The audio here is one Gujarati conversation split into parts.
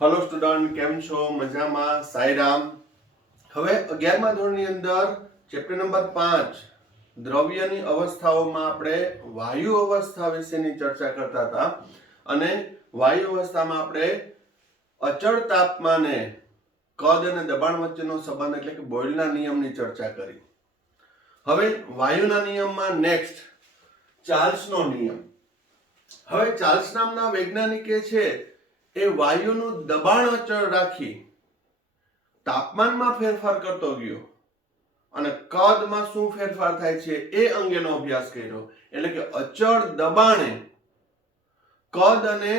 હેલો સ્ટુડન્ટ, કેમ છો? મજામાં? સાઈરામ. હવે 11મા ધોરણની અંદર ચેપ્ટર નંબર 5 દ્રવ્યની અવસ્થાઓમાં આપણે વાયુ અવસ્થા વિશેની ચર્ચા કરતા હતા અને વાયુ અવસ્થામાં આપણે અચળ તાપમાને કદ અને દબાણ વચ્ચેનો સંબંધ એટલે કે બોયલના નિયમની ચર્ચા કરી. હવે વાયુના નિયમમાં નેક્સ્ટ ચાર્લ્સનો નિયમ. હવે ચાર્લ્સ નામના વૈજ્ઞાનિકે છે એ વાયુનું દબાણ અચળ રાખી તાપમાનમાં ફેરફાર કરતો ગયો અને કદમાં શું ફેરફાર થાય છે એ અંગેનો અભ્યાસ કર્યો. એટલે કે અચળ દબાણે કદ અને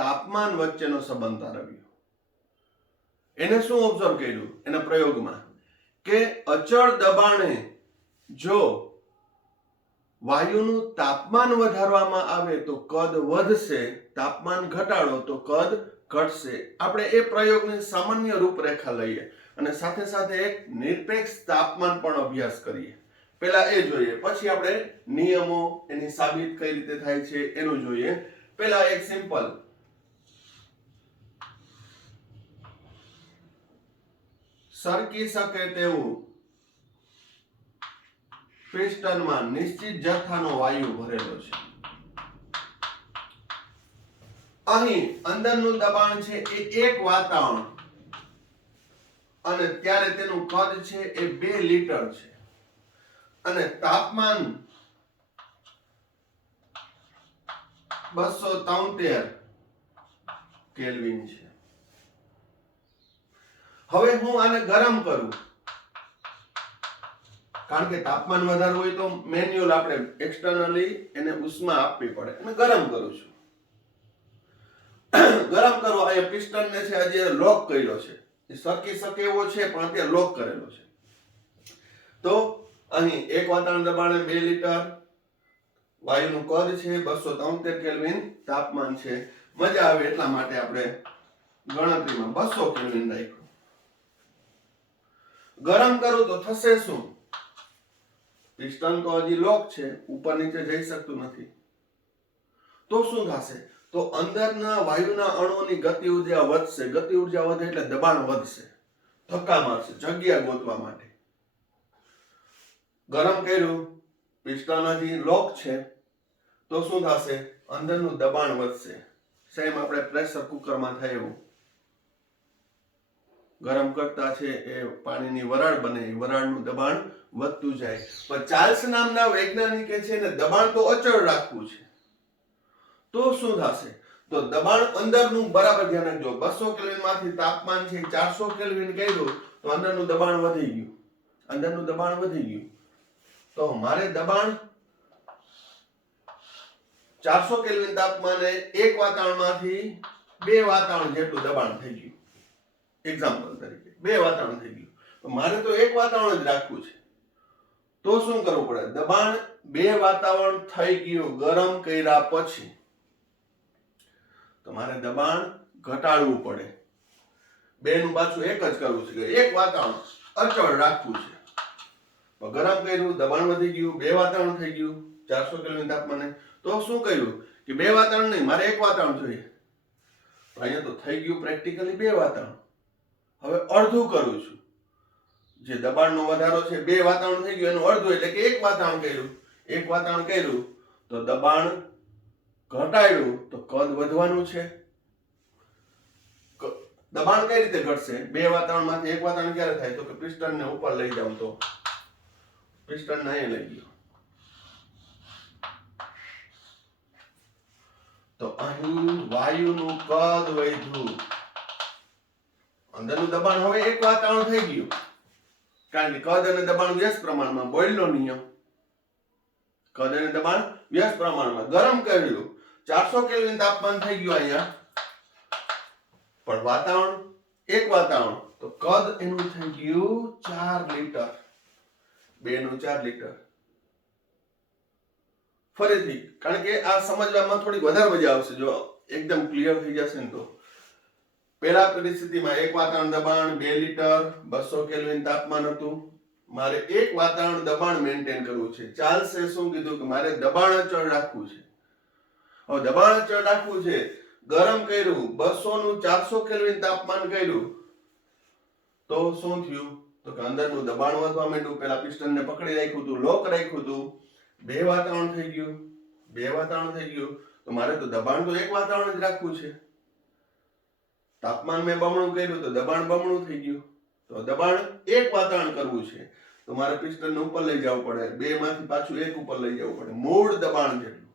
તાપમાન વચ્ચેનો સંબંધ તારવ્યો. એને શું ઓબ્ઝર્વ કર્યું એના પ્રયોગમાં કે અચળ દબાણે જો વાયુનું તાપમાન વધારવામાં આવે તો કદ વધશે, તાપમાન ઘટાડો તો કદ ઘટશે. આપણે એ પ્રયોગની સામાન્ય રૂપરેખા લઈએ અને સાથે સાથે એક નિરપેક્ષ તાપમાન પણ અભ્યાસ કરીએ. પહેલા એ જોઈએ, પછી આપણે નિયમો એની સાબિત કઈ રીતે થાય છે એનું જોઈએ. પહેલા એક સિમ્પલ સરકી શકે તેવું પિસ્ટનમાં નિશ્ચિત જથ્થાનો વાયુ ભરેલો છે. અહીં અંદરનું દબાણ છે એ 1 વાતાવરણ અને ત્યારે તેનું કદ છે એ 2 લીટર છે અને તાપમાન 273 કેલ્વિન છે. હવે હું આને ગરમ કરું, કારણ કે તાપમાન વધારવું હોય તો મેન્યુઅલ આપણે એક્સટર્નલી એને ઉષ્મા આપવી પડે અને ગરમ કરું છું. ગરમ કરવો, અહીંયા પિસ્ટનને છે હજી લોક કર્યો છે, એ સરકી શકે એવો છે પણ અત્યારે લોક કરેલો છે. તો અહીં 1 વાતાવરણ દબાણે 2 લીટર, વાયુનું કદ છે 273 કેલ્વિન, તાપમાન છે, મજા આવે એટલા માટે આપણે ગણતરીમાં 200 કેલ્વિન રાખ્યું. ગરમ કરું તો થશે શું? પિસ્ટન તો હજી લોક છે, ઉપર નીચે જઈ શકતું નથી. તો શું થશે? તો અંદરના વાયુના અણુઓની ગતિ ઉર્જા વધશે. ગતિ ઉર્જા વધે એટલે દબાણ વધશે, ધક્કા મારશે જગ્યા ગોતવા માટે. ગરમ કર્યું, પિસ્ટન હજી લોક છે, તો શું થશે? અંદરનું દબાણ વધશે. સેમ આપણે પ્રેશર કુકરમાં થાય એવું. ગરમ કરતા છે એ પાણીની વરાળ બને, વરાળનું દબાણ વધતું જાય. પણ ચાર્લ્સ નામના વૈજ્ઞાનિકે છે ને દબાણ તો અચળ રાખવું છે. તો શું થશે? તો દબાણ અંદરનું બરાબર ધ્યાન રાખજો. 200 કેલ્વિન માંથી તાપમાન છે 400 કેલ્વિન કર્યું તો અંદરનું દબાણ વધી ગયું. અંદરનું દબાણ વધી ગયું તો મારે દબાણ 400 કેલ્વિન તાપમાને 1 વાતાવરણમાંથી 2 વાતાવરણ જેટલું દબાણ થઈ ગયું. એક્ઝામ્પલ તરીકે 2 વાતાવરણ થઈ ગયું તો મારે તો 1 વાતાવરણ જ રાખવું છે. તો શું કરવું પડે? દબાણ 2 વાતાવરણ થઈ ગયું ગરમ કર્યા પછી તમારે દબાણ ઘટાડવું પડે. 2 નું પાછું 1 જ કરવું છે કે 1 વાતાવરણ અચળ રાખવું છે. તો ગરમ કર્યું, દબાણ વધી ગયું, 2 વાતાવરણ થઈ ગયું 400 કેલ્વિન તાપમાને. તો શું કર્યું કે 2 વાતાવરણ નહીં, મારે 1 વાતાવરણ જોઈએ. અહીંયા તો થઈ ગયું પ્રેક્ટિકલી 2 વાતાવરણ. હવે અડધું કરું છું. જે દબાણનો વધારો છે 2 વાતાવરણ થઈ ગયું એનું અડધું એટલે કે 1 વાતાવરણ કર્યું. 1 વાતાવરણ કર્યું તો દબાણ ઘટાડ્યું તો કદ વધવાનું છે. દબાણ કઈ રીતે ઘટશે? 2 વાતાવરણમાંથી 1 વાતાવરણ ક્યારે થાય? તો કે પિસ્ટનને ઉપર લઈ જાવ તો પિસ્ટનને અહીંયા લઈ ગયો તો અહીં વાયુનું કદ વધ્યું. અંદરનું દબાણ હવે 1 વાતાવરણ થઈ ગયું, કારણ કે કદ અને દબાણ વ્યસ્ત પ્રમાણમાં. બોયલનો નિયમ, કદ અને દબાણ વ્યસ્ત પ્રમાણમાં. ગરમ કર્યું, 400 કેલ્વિન તાપમાન થઈ ગયું અહીંયા, પણ વાતાવરણ 1 વાતાવરણ તો કદ એનું થઈ ગયું 4 લીટર. 2 નું 4 લીટર. ફરીથી, કારણ કે આ સમજવામાં થોડી વધારે મજા આવશે જો એકદમ ક્લિયર થઈ જશે ને તો. પહેલા પરિસ્થિતિમાં 1 વાતાવરણ દબાણ 2 લીટર 200 કેલ્વિન તાપમાન હતું. મારે 1 વાતાવરણ દબાણ મેન્ટેન કરવું છે. ચાર્લ્સે શું કીધું કે મારે દબાણ અચળ રાખવું છે. હવે દબાણ અચળ રાખવું છે ગરમ કર્યું 200 નું 400 કેલ્વિન તાપમાન કર્યું તો શું થયું તો કે અંદરનું દબાણ વધવા માંડ્યું. પેલા પિસ્ટનને પકડી રાખ્યું હતું, લોક રાખ્યું હતું, બે વાતાવરણ થઈ ગયું. તો મારે તો દબાણ તો એક વાતાવરણ જ રાખવું છે. તાપમાન મેં બમણું કર્યું તો દબાણ બમણું થઈ ગયું. તો દબાણ એક વાતાવરણ કરવું છે તો મારે પિસ્ટનને ઉપર લઈ જવું પડે, બે માંથી પાછું એક ઉપર લઈ જવું પડે, મૂળ દબાણ જેટલું.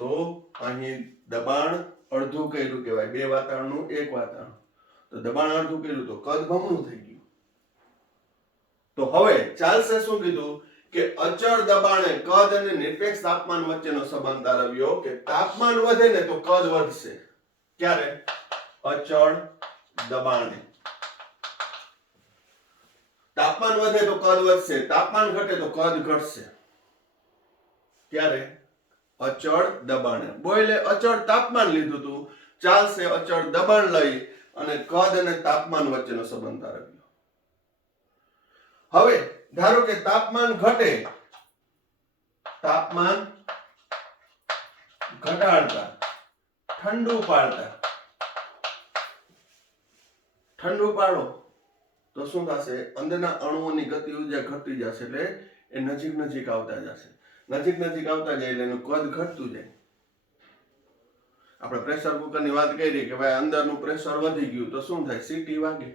તો અહીં દબાણ અડધું કર્યું કહેવાય, બે વાતાવરણનું એક વાતાવરણ. તો દબાણ અડધું કર્યું તો કદ બમણું થઈ ગયું. તો હવે ચાર્લ્સે શું કીધું કે અચળ દબાણે કદ અને નિરપેક્ષ તાપમાન વચ્ચેનો સંબંધ તારવ્યો કે તાપમાન વધે ને તો કદ વધશે. ક્યારે? અચળ દબાણે. તાપમાન વધે તો કદ વધશે, તાપમાન ઘટે તો કદ ઘટશે. ક્યારે? અચળ દબાણે. બોયલે અચળ તાપમાન લીધું હતું, ચાર્લ્સે અચળ દબાણ લઈ અને કદ અને તાપમાન વચ્ચેનો સંબંધ તારવ્યો. હવે ધારો કે તાપમાન ઘટે, તાપમાન ઘટાડતા, ઠંડુ પાડો તો શું થશે? અંદરના અણુઓની ગતિ ઉર્જા ઘટતી જશે, એટલે એ નજીક આવતા જશે. નજીક આવતા જાય એટલે એનું કદ ઘટતું જાય. આપણે પ્રેશર કુકરની વાત કરી કે ભાઈ અંદરનું પ્રેશર વધી ગયું તો શું થાય? સીટી વાગે,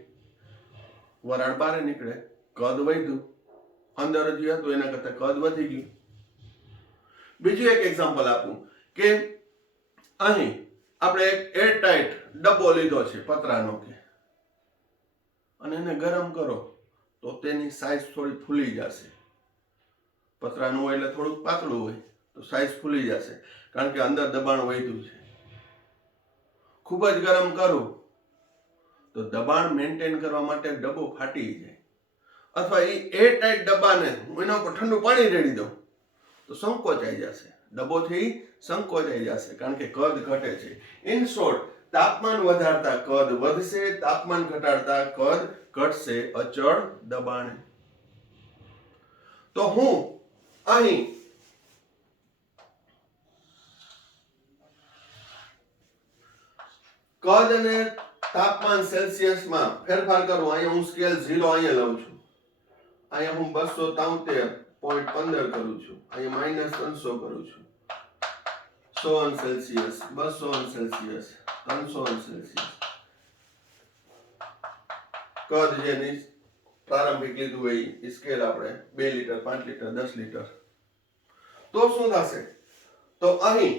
વરાળ બહાર નીકળે, કદ વધ્યું. અંદર જ હતું એના કરતા કદ વધી ગયું. બીજું એક એક્ઝામ્પલ આપું કે અહીં આપણે એક એરટાઇટ ડબ્બો લીધો છે પતરાનો કે, અને એને ગરમ કરો તો તેની સાઈઝ થોડી ફૂલી જશે. પતરાનું હોય એટલે થોડુંક પાતળું હોય તો સાઈઝ ફૂલી જશે, કારણ કે અંદર દબાણ વધ્યું છે. ખૂબ જ ગરમ કરું તો દબાણ મેન્ટેન કરવા માટે ડબ્બો ફાટી જાય. અથવા એ એરટાઇટ ડબ્બાને હું એના ઉપર ઠંડુ પાણી રેડી દઉં તો સંકોચાઈ જશે, ડબ્બોથી સંકોચાઈ જશે, કારણ કે કદ ઘટે છે. ઇન શોર્ટ, તાપમાન વધારતા કદ વધશે, તાપમાન ઘટાડતા કદ ઘટશે અચળ દબાણે. તો હું અહીં કદ અને તાપમાન સેલ્સિયસમાં ફેરફાર કરું. અહીંયા હું સ્કેલ 0 અહીંયા લઉં છું, અહીંયા હું 273.15 કરું છું, અહીંયા -300 કરું છું. 100 અંશ સેલ્સિયસ, 200 અંશ સેલ્સિયસ, 300 અંશ સેલ્સિયસ. કદ જેની પ્રારંભિક લીધું હોય એ સ્કેલ આપણે 2 લીટર, 5 લીટર, 10 લીટર. તો શું થશે? તો અહીં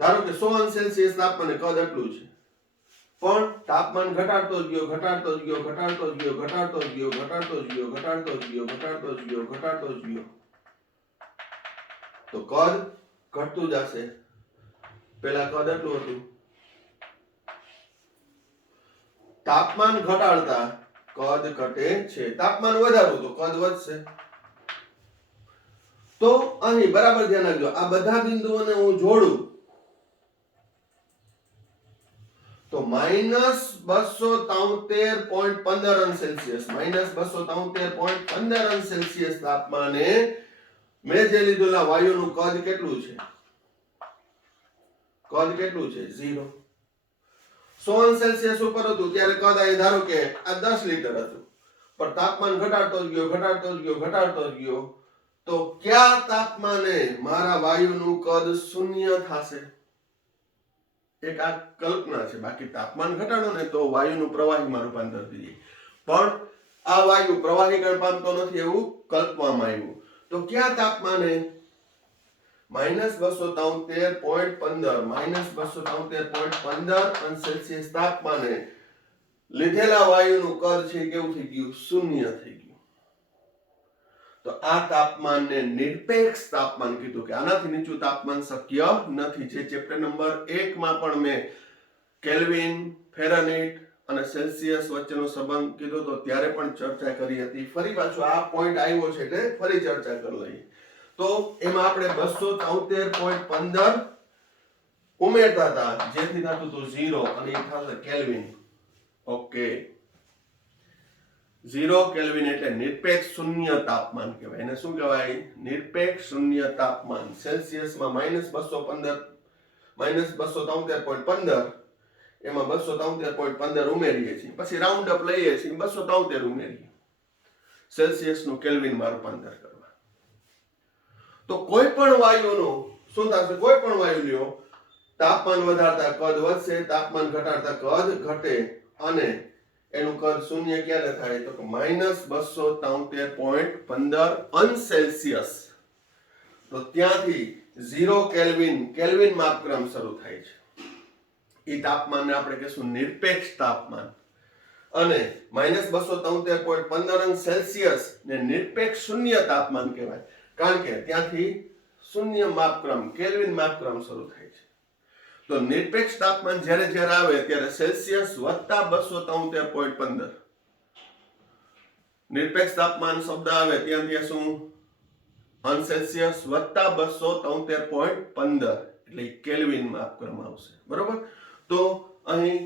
ધારો કે 100 અંશ સેલ્સિયસ તાપમાને કદ આટલું છે, પણ તાપમાન ઘટાડતો જ ગયો તો કદ ઘટતું જશે. પેલા કદ આટલું હતું, તાપમાન ઘટાડતા કદ ઘટે છે, તાપમાન વધારવું તો કદ વધશે. તો અહીં બરાબર ધ્યાન રાખજો, આ બધા બિંદુઓને હું જોડું તો -273.15 અંશ સેલ્સિયસ, -273.15 અંશ સેલ્સિયસ તાપમાને મેં જે લીધેલા વાયુનું કદ કેટલું છે? 0. 100 અંશ સેલ્સિયસ ઉપર હતું ત્યારે કદ અહીં ધારો કે આ 10 લીટર હતું, પણ તાપમાન ઘટાડતો જ ગયો તો કયા તાપમાને મારા વાયુનું કદ 0 થશે? એક આ કલ્પના છે, બાકી તાપમાન ઘટાડો ને તો વાયુનું પ્રવાહીમાં રૂપાંતર થઈ જાય, પણ આ વાયુ પ્રવાહીકરણ પામતો નથી એવું કલ્પવામાં આવ્યું. તો કયા તાપમાને? -273.15 અંશ સેલ્સિયસ તાપમાને લીધેલા વાયુનું કદ છે કેવું થઈ ગયું? 0 થઈ ગયું. તો આ તાપમાનને નિરપેક્ષ તાપમાન કીધું, કે આનાથી નીચું તાપમાન શક્ય નથી. જે ચેપ્ટર નંબર 1 માં પણ મેં કેલ્વિન, ફેરનહીટ અને સેલ્સિયસ વચ્ચેનો સંબંધ કીધો તો ત્યારે પણ ચર્ચા કરી હતી. ફરી પાછું આ પોઈન્ટ આવ્યો છે એટલે ફરી ચર્ચા કરી લઈએ. તો એમાં આપણે 273.15 ઉમેરતા હતા, જેથી થતું હતું 0 અને એ થશે કેલ્વિન. ઓકે, 0 કેલ્વિન એટલે નિરપેક્ષ શૂન્ય તાપમાન કહેવાય. એને શું કહેવાય? નિરપેક્ષ શૂન્ય તાપમાન. સેલ્સિયસમાં -215 -273.15 એમાં 273.15 ઉમેરીએ છીએ, પછી રાઉન્ડ અપ લઈએ છીએ, 273 ઉમેરીએ સેલ્સિયસનું કેલ્વિનમાં રૂપાંતર કરવા. તો કોઈ પણ વાયુનું શું થશે? કોઈ પણ વાયુ લ્યો, તાપમાન વધારતા કદ વધશે, તાપમાન ઘટાડતા કદ ઘટે, અને એનું કદ શૂન્ય ક્યારે થાય? તો -273.15 અંશ સેલ્સિયસ. તો ત્યાંથી 0 કેલ્વિન, કેલ્વિન માપક્રમ શરૂ થાય છે. એ તાપમાનને આપણે કહીશું નિરપેક્ષ તાપમાન. અને -273.15 અંશ સેલ્સિયસ ને નિરપેક્ષ શૂન્ય તાપમાન કહેવાય, કારણ કે ત્યાંથી શૂન્ય માપક્રમ, કેલ્વિન માપક્રમ શરૂ થાય છે. તો નિરપેક્ષ તાપમાન જ્યારે જ્યારે આવે ત્યારે સેલ્સિયસ વત્તા 273.15. નિરપેક્ષ તાપમાન શબ્દ આવે ત્યાંથી શું? અંશ સેલ્સિયસ વત્તા 273.15 એટલે કેલ્વિન માપક્રમ આવશે. બરોબર? તો અહીં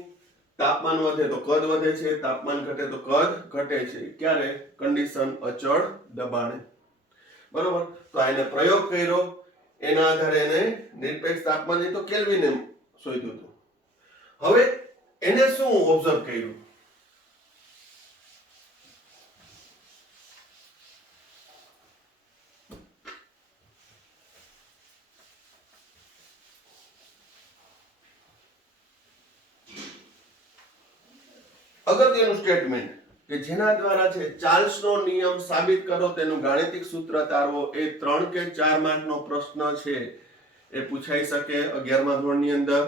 તાપમાન વધે તો કદ વધે છે, તાપમાન ઘટે તો કદ ઘટે છે. ક્યારે? કન્ડિશન અચળ દબાણે. બરોબર? તો આને પ્રયોગ કર્યો, એના આધારે એને નિરપેક્ષ તાપમાન તો કેલ્વિન એમ શોધ્યું હતું. હવે એને શું ઓબ્ઝર્વ કર્યું? અગત્યનું સ્ટેટમેન્ટ કે જેના દ્વારા છે ચાર્લ્સનો નિયમ સાબિત કરો તેનું ગાણિતિક સૂત્ર તારવો. એ 3 કે 4 માર્કનો પ્રશ્ન છે, એ પૂછાઈ શકે 11મા ધોરણની અંદર.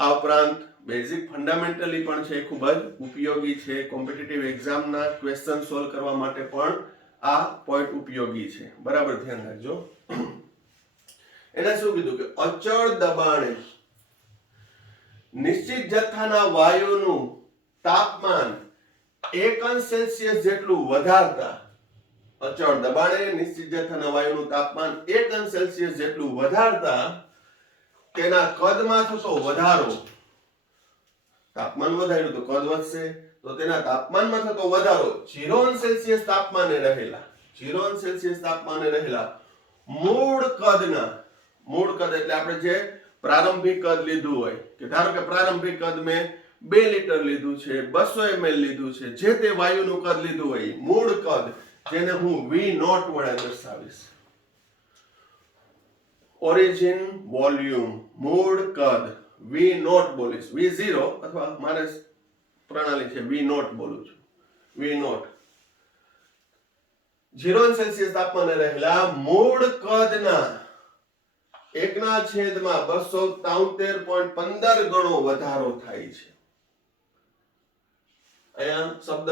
આ ઉપરાંત બેઝિક ફંડામેન્ટલી પણ છે, ખૂબ જ ઉપયોગી છે. કોમ્પિટિટિવ એક્ઝામના ક્વેશ્ચન સોલ્વ કરવા માટે પણ આ પોઈન્ટ ઉપયોગી છે. બરાબર ધ્યાન રાખજો. એને શું કીધું કે અચળ દબાણે નિશ્ચિત જથ્થાના વાયુનું તાપમાન 1 અંશ સેલ્સિયસ જેટલું વધારતા, અચળ દબાણે નિશ્ચિત જથ્થાના વાયુનું તાપમાન 1 અંશ સેલ્સિયસ જેટલું વધારતા તેના કદમાં થતો વધારો, તાપમાન વધાર્યું તો કદ વધશે, તો તેના તાપમાનમાં થતો વધારો 0 અંશ સેલ્સિયસ તાપમાને રહેલા, 0 અંશ સેલ્સિયસ તાપમાને રહેલા મૂળ કદના, મૂળ કદ એટલે આપણે જે પ્રારંભિક કદ લીધું હોય, કે ધારો કે પ્રારંભિક કદ મેં 2 લિટર લીધું છે, 200 ml લીધું છે, જે તે વાયુનું કદ લીધું હોય મૂળ કદ, જેને હું V0 વડે દર્શાવીશ. ઓરિજિન વોલ્યુમ, મૂળ કદ V0 બોલીશ. V0 અથવા મારે પ્રણાલી છે V0 બોલું છું. V0 0 સેલ્સિયસ તાપમાને રહેલા મૂળ કદના 1/273.15 ગણો વધારો થાય છે. અહીંયા શબ્દ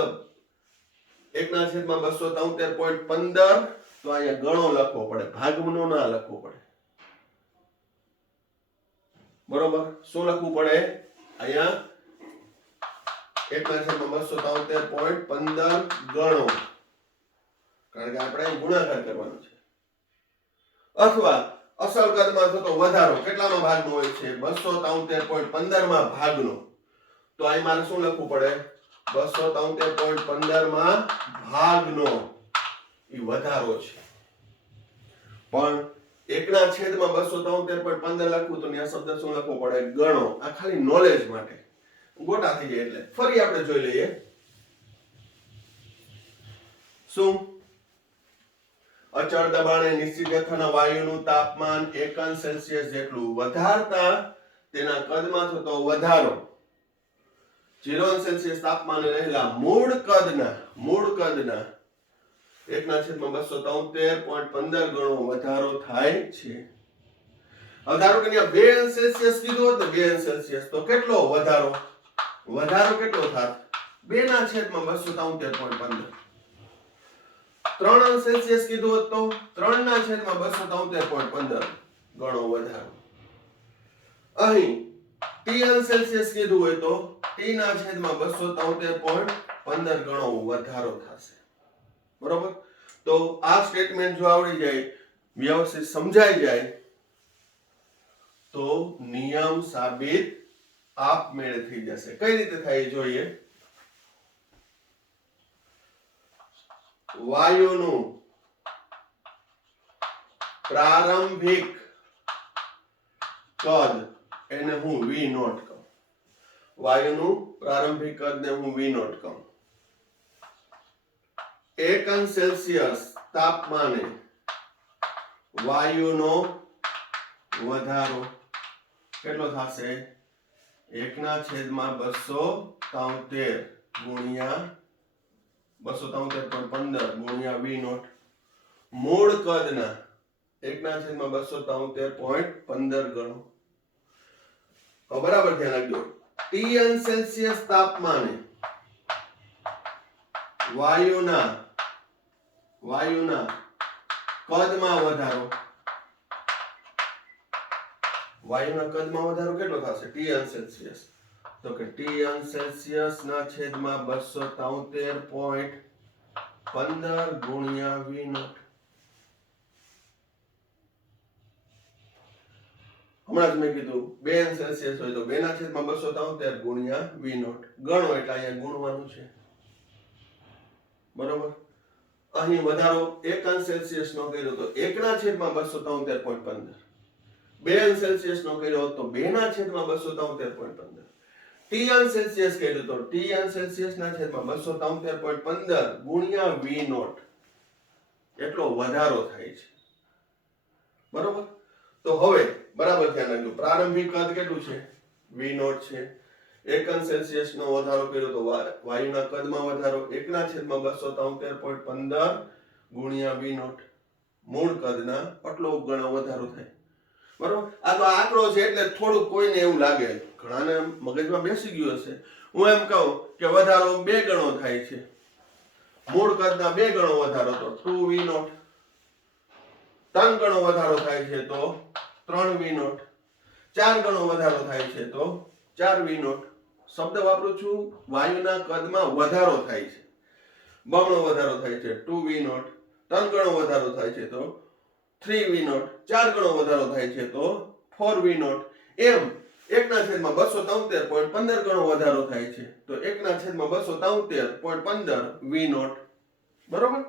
1/273.15 તો અહીંયા ગણો લખવો પડે, ભાગનો ના લખવો પડે. બરોબર? શું લખવું પડે? અહીંયા 1/273.15 ગણો, કારણ કે આપણે ગુણાકાર કરવાનો છે. અથવા અસલ કદમાં થતો વધારો કેટલામાં ભાગનો હોય છે? 273.15 માં ભાગનો. તો અહીં મારે શું લખવું પડે? 273.15 માં ભાગનો એ વધારો છે. પણ 1/273.15 લખવું તો આ શબ્દ શું લખવો પડે? ગણો. આ ખાલી નોલેજ માટે, ગોટા થઈ જાય એટલે. ફરી આપણે જોઈ લઈએ. શું? અચળ દબાણે નિશ્ચિત જથ્થાના વાયુનું તાપમાન 1 અંશ સેલ્સિયસ જેટલું વધારતા તેના કદમાં થતો વધારો 0 અંશ સેલ્સિયસ તાપમાને રહેલા મૂળ કદના 1/273.15 ગણો વધારો થાય છે. હવે ધારો કે અહીંયા 2 અંશ સેલ્સિયસ કીધું હોત ને, 2 અંશ સેલ્સિયસ, તો કેટલો વધારો? વધારો કેટલો થાત? 2/273.15. 3 અંશ સેલ્સિયસ કીધું હોત તો 3/273.15 ગણો વધારો. અહીં T અંશ સેલ્સિયસ કીધું હોય તો T/273.15 ગણો વધારો થશે. બરોબર? તો આ સ્ટેટમેન્ટ જો આવડી જાય, વ્યવસ્થિત સમજાઈ જાય, તો નિયમ સાબિત આપમેળે થઈ જશે. કઈ રીતે થાય જોઈએ? વાયુનું પ્રારંભિક કદ એને હું વી નોટ કહું. વાયુનું પ્રારંભિક કદને હું વી નોટ કહું. 1 અંશ સેલ્સિયસ તાપમાને વાયુનો વધારો કેટલો થશે? 1/273 ગુણ્યા 273.15 ગુણ્યા વી નોટ. મૂળ કદના 1/273.15 ગણો. તો બરાબર ધ્યાન રાખજો. T અંશ સેલ્સિયસ તાપમાને વાયુના કદમાં વધારો. વાયુના કદમાં વધારો કેટલો થશે? T અંશ સેલ્સિયસ. તો કે T અંશ સેલ્સિયસ ના છેદમાં 273.15 ગુણ્યા V નોટ. હમણાં જ મેં કીધું 2 અંશ સેલ્સિયસ હોય તો 2 ના છેદમાં 273 ગુણ્યા V નોટ. ગણો એટલે અહીંયા ગુણવાનું છે. બરોબર. અહીં વધારો 1 અંશ સેલ્સિયસ નો કર્યો તો 1 ના છેદમાં 273.15. 2 અંશ સેલ્સિયસ નો કર્યો તો 2 ના છેદમાં 273.15. T અંશ સેલ્સિયસ કર્યો તો T અંશ સેલ્સિયસ ના છેદમાં 273.15 ગુણ્યા V નોટ. એટલો વધારો થાય છે. બરોબર. તો હવે બરાબર ધ્યાન રાખજો. પ્રારંભિક કદ કેટલું છે? V નોટ છે. 1 અંશ સેલ્સિયસ નો વધારો કર્યો તો વાયુના કદમાં વધારો 1 ના છેદમાં 273.15 ગુણ્યા V નોટ. મૂળ કદના આટલો ગણો વધારો થાય. બરોબર. આ તો આંકડો છે એટલે થોડું કોઈને એવું લાગે, ઘણાને મગજમાં બેસી ગયું હશે. હું એમ કહું કે વધારો 2 ગણો થાય છે. મૂળ કદના 2 ગણો વધારો તો 2V નોટ. 3 ગણો વધારો થાય છે તો 3V નોટ. 4 ગણો વધારો થાય છે તો 4V નોટ. શબ્દ વાપરું છું, વાયુના કદમાં વધારો થાય છે. બમણો વધારો થાય છે 2V નોટ. 3 ગણો વધારો થાય છે તો 3V નોટ. 4 ગણો વધારો થાય છે તો 4V નોટ. એમ 1/273.15 ગણો વધારો થાય છે તો 1/273.15 V નોટ. બરોબર.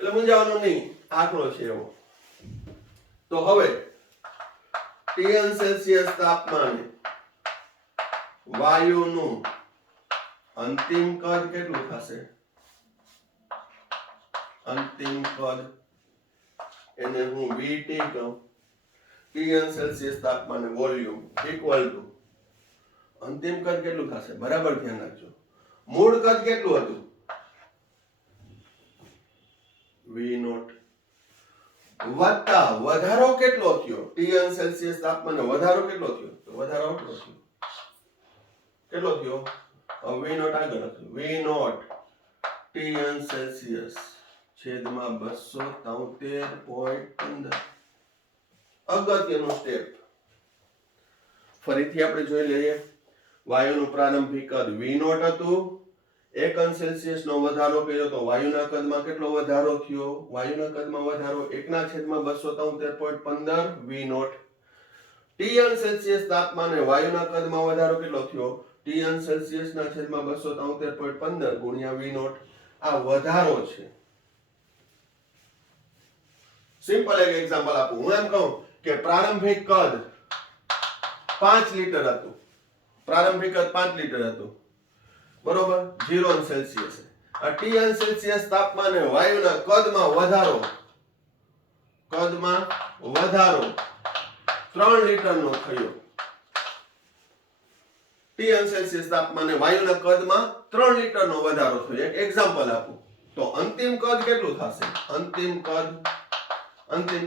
એટલે મૂંઝાવાનું નહીં, આંકડો છે એવો. તો હવે T અંશ સેલ્સિયસ તાપમાને વાયુનું અંતિમ કદ કેટલું થશે? અંતિમ કદ એને હું VT કહું. T અંશ સેલ્સિયસ તાપમાને વોલ્યુમ ઇક્વલ ટુ અંતિમ કદ કેટલું થશે? બરાબર ધ્યાન રાખજો. મૂળ કદ કેટલું હતું? V નોટ વત્તા વધારો કેટલો થયો? T અંશ સેલ્સિયસ તાપમાને વધારો કેટલો થયો? તો વધારો કેટલો થયો? કેટલો થયો? V નોટ આગળ હતું. V નોટ T અંશ સેલ્સિયસ છેદમાં 273.15. અગત્યનું સ્ટેપ ફરીથી આપણે જોઈ લઈએ. વાયુનું પ્રારંભિક કદ V નોટ હતું. 1 અંશ સેલ્સિયસ નો વધારો કર્યો તો વાયુના કદમાં કેટલો વધારો થયો? વાયુના કદમાં વધારો 1/273.15 V નોટ. T અંશ સેલ્સિયસ તાપમાને વાયુના કદમાં વધારો કેટલો થયો? T અંશ સેલ્સિયસ ના છેદમાં 273.15 ગુણ્યા V નોટ. આ વધારો છે. સિમ્પલ એક એક્ઝામ્પલ આપું. હું એમ કહું કે પ્રારંભિક કદ 5 લિટર હતું. પ્રારંભિક કદ 5 લિટર હતું. બરોબર. 0 અંશ સેલ્સિયસ. આ T અંશ સેલ્સિયસ તાપમાને વાયુના કદમાં વધારો 3 લિટરનો થયો. T અંશ સેલ્સિયસ તાપમાને વાયુના કદમાં 3 લિટરનો વધારો થયો. એક એક્ઝામ્પલ આપું તો અંતિમ કદ કેટલું થશે? અંતિમ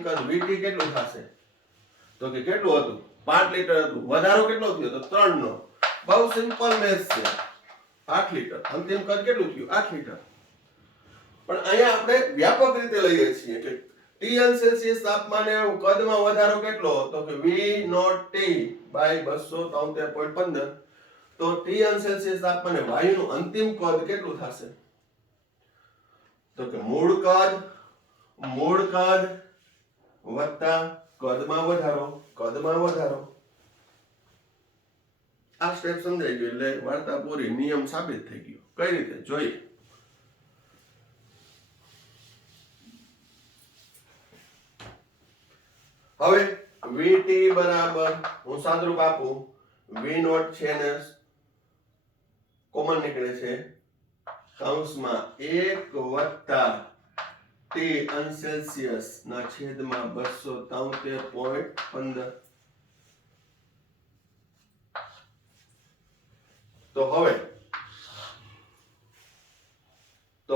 કદ VT કેટલું થશે? તો કે કેટલું હતું? 5 લિટર હતું. વધારો કેટલો થયો? તો 3 નો. બહુ સિમ્પલ મેથ્સ છે. 8 લિટર. અંતિમ કદ કેટલું થયું? 8 લિટર. પણ અહીંયા આપણે વ્યાપક રીતે લઈએ છીએ કે T અંશ સેલ્સિયસ તાપમાને કદમાં વધારો કેટલો? તો કે V નોટ T બાય 273.15. તો T અંશ સેલ્સિયસ તાપમાને વાયુનું અંતિમ કદ કેટલું થશે? તો કે મૂળ કદ વત્તા કદમાં વધારો. આ સ્ટેપ સમજાઈ ગયો એટલે વાર્તા પૂરી. નિયમ સાબિત થઈ ગયો. કઈ રીતે જોઈએ? હવે VT બરાબર હું સાદરૂપ આપું V નોટ છે ને કોમન નીકળે છે કૌંસમાં 1 વત્તા T અંશ સેલ્સિયસ ના છેદમાં 273.15. તો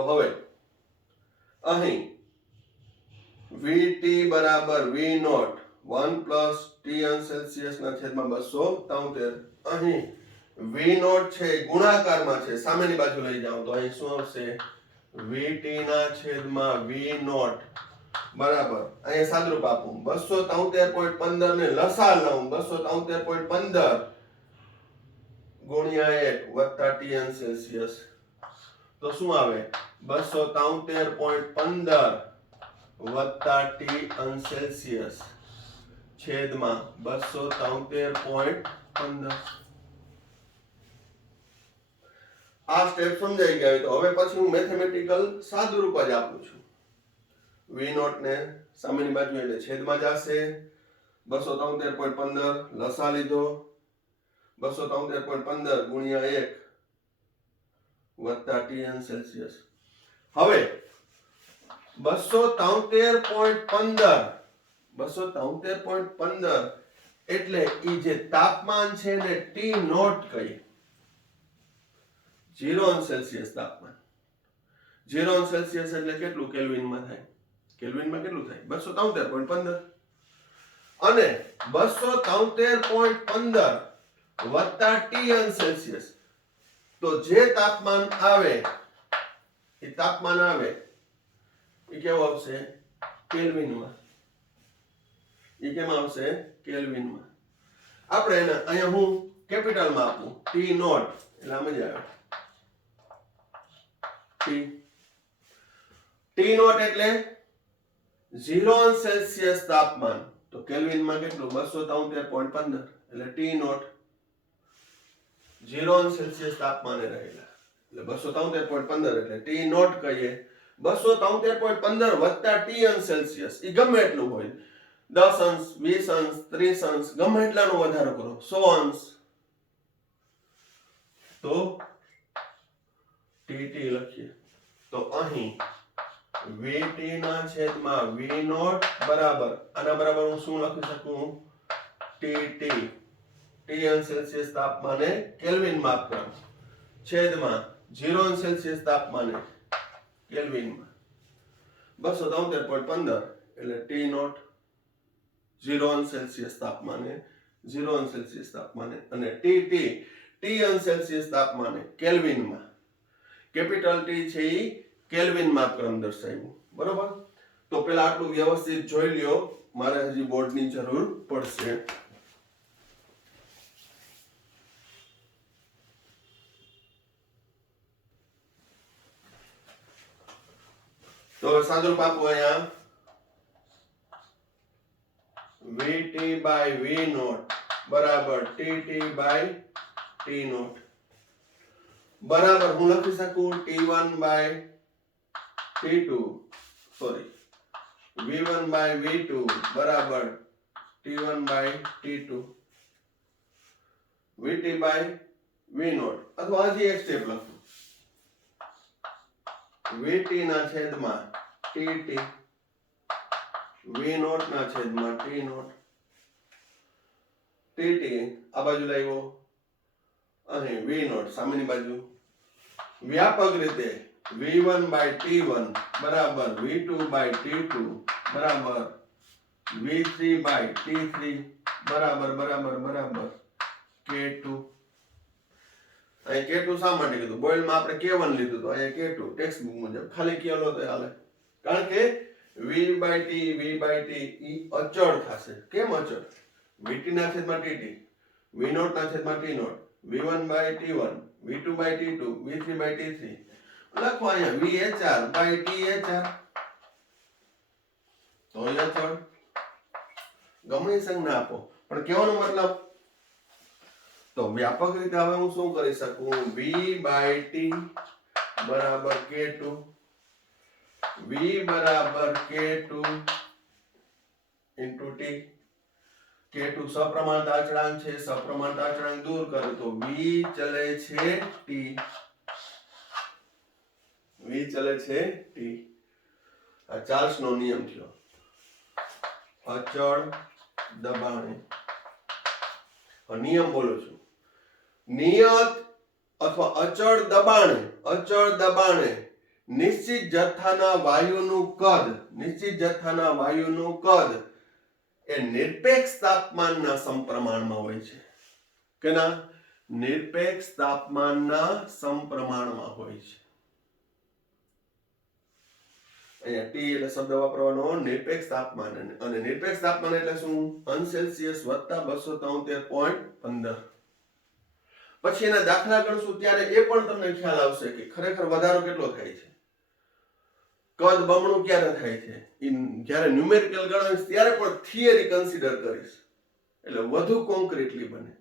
હવે અહીં VT બરાબર V નોટ 1 પ્લસ T અંશ સેલ્સિયસ ના છેદમાં 273. અહીં V નોટ છે ગુણાકારમાં છે સામેની બાજુ લઈ જાઉં તો અહીં શું આવશે VT ના છેદમાં V નોટ બરાબર અહીંયા સાદરૂપ આપું 273.15 ને લસા લઉં 273.15 ગુણ્યા 1 વત્તા T અંશ સેલ્સિયસ તો શું આવે 273.15 વત્તા T અંશ સેલ્સિયસ છેદમાં 273.15. આ સ્ટેપ સમજાઈ ગયા તો હવે પછી હું મેથેમેટિકલ સાદુરૂપ જ આપું છું. V નોટ ને સામેની બાજુ એટલે છેદમાં જશે 273.15 લસા લીધો 273.15 ગુણ્યા 1 વત્તા T અંશ સેલ્સિયસ. હવે 273.15 એટલે ઈ જે તાપમાન છે ને T નોટ કહીએ 0 અંશ સેલ્સિયસ તાપમાન 0 અંશ સેલ્સિયસ એટલે કેટલું કેલ્વિનમાં થાય કેલ્વિનમાં કેટલું થાય 273.15 અને 273.15 વત્તા T અંશ સેલ્સિયસ તો જે તાપમાન આવે એ કેવું આવશે કેલ્વિનમાં એ કેમ આવશે કેલ્વિનમાં. આપણે એને અહીંયા હું કેપિટલમાં આપું T નોટ એટલે આ મજા આવે T નોટ એટલે 0 અંશ સેલ્સિયસ તાપમાન તો કેલ્વિનમાં કેટલું 273.15 એટલે T નોટ 0 અંશ સેલ્સિયસ તાપમાને રહેલા એટલે 273.15 એટલે T નોટ કહીએ 273.15 વત્તા T અંશ સેલ્સિયસ એ ગમે એટલું હોય 10 અંશ 20 અંશ 30 અંશ ગમે એટલાનો વધારો કરો 100 અંશ તો TT લખીએ તો અહીં VT ના છેદમાં V નોટ બરાબર આના બરાબર હું શું લખી શકું TT T અંશ સેલ્સિયસ તાપમાને કેલ્વિન માપક્રમ છેદમાં 0 અંશ સેલ્સિયસ તાપમાને કેલ્વિનમાં 273.15 એટલે T નોટ 0 અંશ સેલ્સિયસ તાપમાને 0 અંશ સેલ્સિયસ તાપમાને અને TT T અંશ સેલ્સિયસ તાપમાને કેલ્વિનમાં કેપિટલ T છે ઈ કેલ્વિન માપક્રમ દર્શાવ્યું બરોબર. તો પેલા આટલું વ્યવસ્થિત જોઈ લ્યો મારે હજી બોર્ડની જરૂર પડશે. તો સાદુરૂપ આપો અહીંયા VT by V નોટ બરાબર TT by T નોટ બરાબર હું લખી શકું T1 by T2 sorry V1 by V2 બરાબર T1 by T2 VT by V naught અથવા હજી એક સ્ટેપ લખું VT ના છેદમાં TT V નોટ ના છેદમાં T નોટ TT આ બાજુ લાવ્યો અહીં V નોટ સામેની બાજુ વ્યાપક રીતે V1 by T1 બરાબર V2 by T2 બરાબર V3 by T3 બરાબર K2. અહીં K2 શા માટે કીધું બોઇલમાં આપણે K1 લીધું તો અહીંયા K2 ટેક્સ્ટ બુક મુજબ ખાલી K લો તો હાલે કારણ કે V by T ઈ અચળ થશે. કેમ અચળ VT ના છેદમાં TT V નોટ ના છેદમાં T naught V1 by T1 V2 by T2 V3 by T3 લખો અહીંયા VHR by THR તો અચળ ગમે સંજ્ઞા આપો પણ કહેવાનો મતલબ તો વ્યાપક રીતે હવે હું શું કરી શકું V by T બરાબર K2 V બરાબર K2 ઇન્ટુ ટી. K2 સપ્રમાણતા અચળાંક છે, સપ્રમાણતા અચળાંક દૂર કરો તો v ચલે છે t. v ચલે છે t. આ ચાર્લ્સનો નિયમ થયો. અચળ દબાણે, નિયમ બોલું છું, નિયત અથવા અચળ દબાણે નિશ્ચિત જથ્થાના વાયુનું કદ એ નિરપેક્ષ તાપમાનના સમપ્રમાણમાં હોય છે. કેના? નિરપેક્ષ તાપમાનના સમપ્રમાણમાં હોય છે. અહીંયા T એટલે શબ્દ વાપરવાનો નિરપેક્ષ તાપમાન, અને નિરપેક્ષ તાપમાન એટલે શું? અંશ સેલ્સિયસ વત્તા 273.15. પછી એના દાખલા ગણશું ત્યારે એ પણ તમને ખ્યાલ આવશે કે ખરેખર વધારો કેટલો થાય છે. કદ બમણું ક્યારે થાય છે? જ્યારે ન્યુમેરિકલ ગણીશ ત્યારે પણ થિયરી કન્સિડર કરીશ એટલે વધુ કોન્ક્રીટલી બને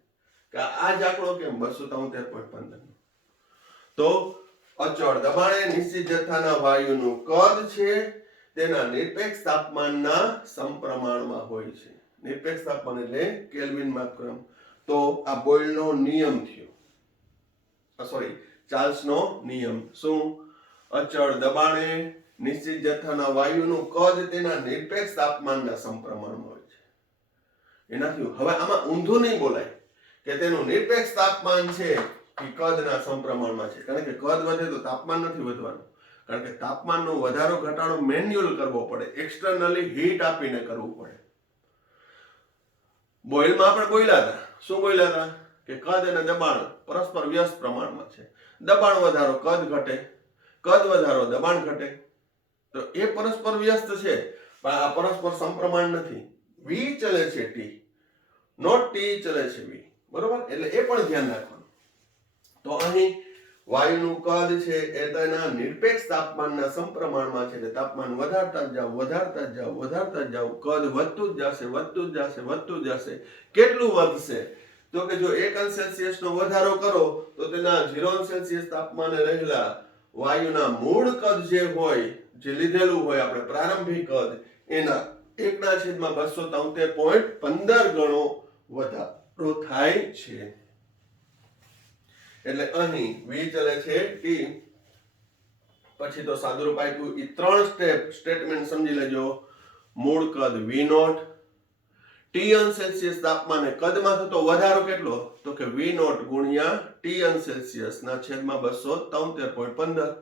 કે આ જ આંકડો કેમ 273.15. તો અચળ દબાણે નિશ્ચિત જથ્થાના વાયુનું કદ છે તેના નિરપેક્ષ તાપમાનના સમપ્રમાણમાં હોય છે. નિરપેક્ષ તાપમાન એટલે કેલ્વિન માપક્રમ. તો આ બોયલનો નિયમ થયો, ચાર્લ્સનો નિયમ. શું? અચળ દબાણે નિશ્ચિત જથ્થાના વાયુનું કદ તેના નિરપેક્ષ તાપમાનના સમપ્રમાણમાં હોય છે. એનાથી હવે આમાં ઊંધું નહીં બોલાય કે તેનું નિરપેક્ષ તાપમાન છે એ કદના સમપ્રમાણમાં છે, કારણ કે કદ વધે તો તાપમાન નથી વધવાનું, કારણ કે તાપમાનનો વધારો ઘટાડો મેન્યુઅલ કરવો પડે, એક્સટર્નલી હીટ આપીને કરવું પડે. બોઇલમાં આપણે બોલ્યા હતા, શું બોલ્યા હતા? કે કદ અને દબાણ પરસ્પર વ્યસ્ત પ્રમાણમાં છે. દબાણ વધારો કદ ઘટે, કદ વધારો દબાણ ઘટે. તો એ પરસ્પર વ્યસ્ત છે પણ આ પરસ્પર સમપ્રમાણ નથી. v ચલે છે t, નોટ t ચલે છે v. બરોબર? એટલે એ પણ ધ્યાન રાખવાનું. તો અહીં વાયુનું કદ છે એ તેના નિરપેક્ષ તાપમાનના સમપ્રમાણમાં છે. એટલે તાપમાન વધારતા જ જાવ, કદ વધતું જ જશે. કેટલું વધશે? તો કે જો 1 અંશ સેલ્સિયસનો વધારો કરો તો તેના 0 અંશ સેલ્સિયસ તાપમાને રહેલા વાયુના મૂળ કદ જે હોય, જે લીધેલું હોય આપણે પ્રારંભિક કદ, એના 1/273.15 ગણો વધારો થાય છે. એટલે અહીં v ચલે છે t. પછી તો સાદુરૂપ આપ્યું. એ 3 સ્ટેટમેન્ટ સમજી લેજો. મૂળ કદ v0, t અંશ સેલ્સિયસ તાપમાને કદમાં થતો વધારો કેટલો? તો કે v0 ગુણ્યા t અંશ સેલ્સિયસ ના છેદમાં 273.15.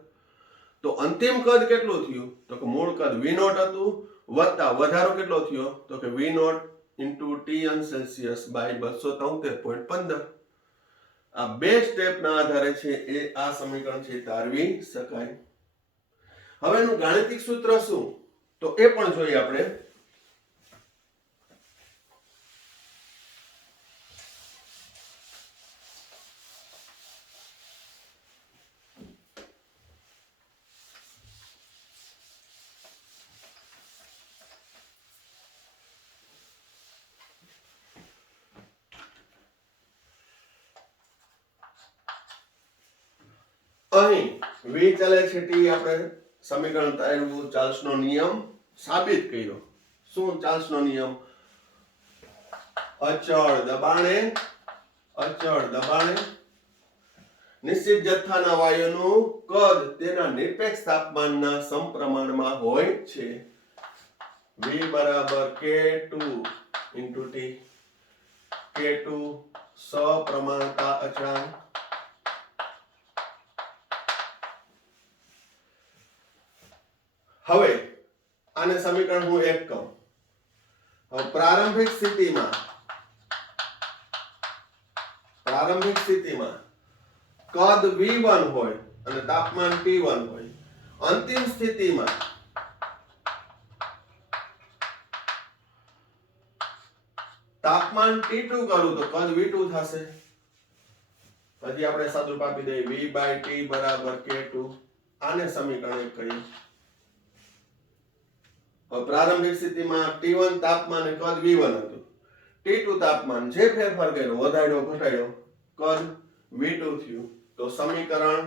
તો અંતિમ કદ કેટલું થયું? તો કે મૂળ કદ v0 હતું વત્તા વધારો કેટલો થયો? તો કે v0 into t અંશ સેલ્સિયસ બાય 273.15. આ બે સ્ટેપના આધારે છે એ આ સમીકરણ છે તારવી શકાય. હવે એનું ગાણિતિક સૂત્ર શું? તો એ પણ જોઈએ આપણે. અહીં v ચલે છે t આપણે સમીકરણ તાર્યું, ચાર્લ્સનો નિયમ સાબિત કર્યો. શું ચાર્લ્સનો નિયમ? અચળ દબાણે નિશ્ચિત જથ્થાના વાયુનું કદ તેના નિરપેક્ષ તાપમાનના સમપ્રમાણમાં હોય છે. v બરાબર K2 into T. K2 સપ્રમાણતા અચળાંક, હવે આને સમીકરણ હું 1 કહું. હવે પ્રારંભિક સ્થિતિમાં કદ v1 હોય અને તાપમાન T1 હોય. અંતિમ સ્થિતિમાં તાપમાન T2 કરું તો કદ v2 થશે. પછી આપણે સાદુરૂપ આપી દઈએ v by t બરાબર K2. આને સમીકરણ 1 કહીએ. પ્રારંભિક સ્થિતિમાં T1 તાપમાન કદ v1 હતું, T2 તાપમાન જે ફેરફાર કર્યો, વધાર્યો ઘટાડ્યો, કદ v2 થયું. તો સમીકરણ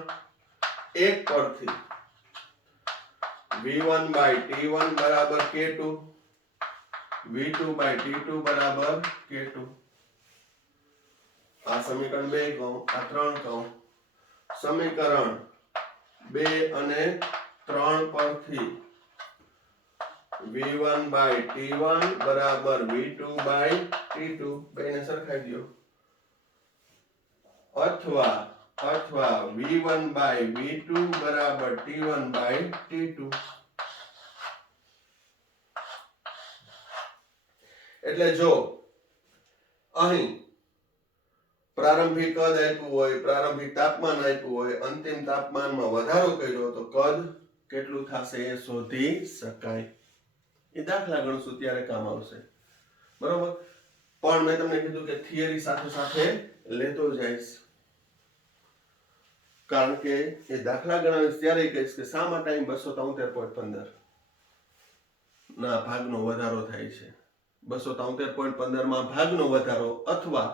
1 પરથી v1 by t1 બરાબર K2 V2 by T2 બરાબર K2. આ સમીકરણ 2 કહું, આ 3 કહું. સમીકરણ 2 અને 3 પરથી V1 by T1 બરાબર V2 by T2 બેને સરખાવી દો. અથવા V1 by V2 બરાબર T1 by T2. એટલે જો અહીં પ્રારંભિક કદ આપ્યું હોય, પ્રારંભિક તાપમાન આપ્યું હોય, અંતિમ તાપમાનમાં વધારો કર્યો તો કદ કેટલું થશે એ શોધી શકાય. એ દાખલા ગણશું ત્યારે કામ આવશે. બરોબર. પણ મેં તમને કીધું કે થિયરી સાથે સાથે લેતો જઈશ, કારણ કે એ દાખલા ગણાવીશ ત્યારે કહીશ કે શા માટે અહીં 273.15 ના ભાગનો વધારો થાય છે. 273.15 માં ભાગનો વધારો અથવા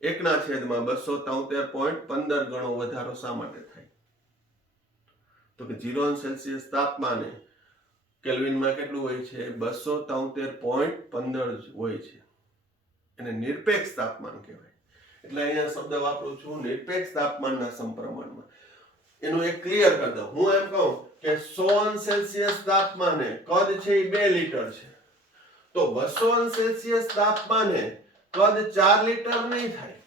1/273.15 ગણો વધારો શા માટે થાય? તો કે 0 સેલ્સિયસ તાપમાને કેલ્વિનમાં કેટલું હોય છે? 273.15 હોય છે. એને નિરપેક્ષ તાપમાન કહેવાય. એટલે અહીંયા શબ્દ વાપરું છું નિરપેક્ષ તાપમાનના સમપ્રમાણમાં. એનું એક ક્લિયર કરી દઉં. હું એમ કહું કે 100 સેલ્સિયસ તાપમાને કદ છે એ 2 લીટર છે, તો 200 સેલ્સિયસ તાપમાને કદ 4 લીટર નહીં થાય.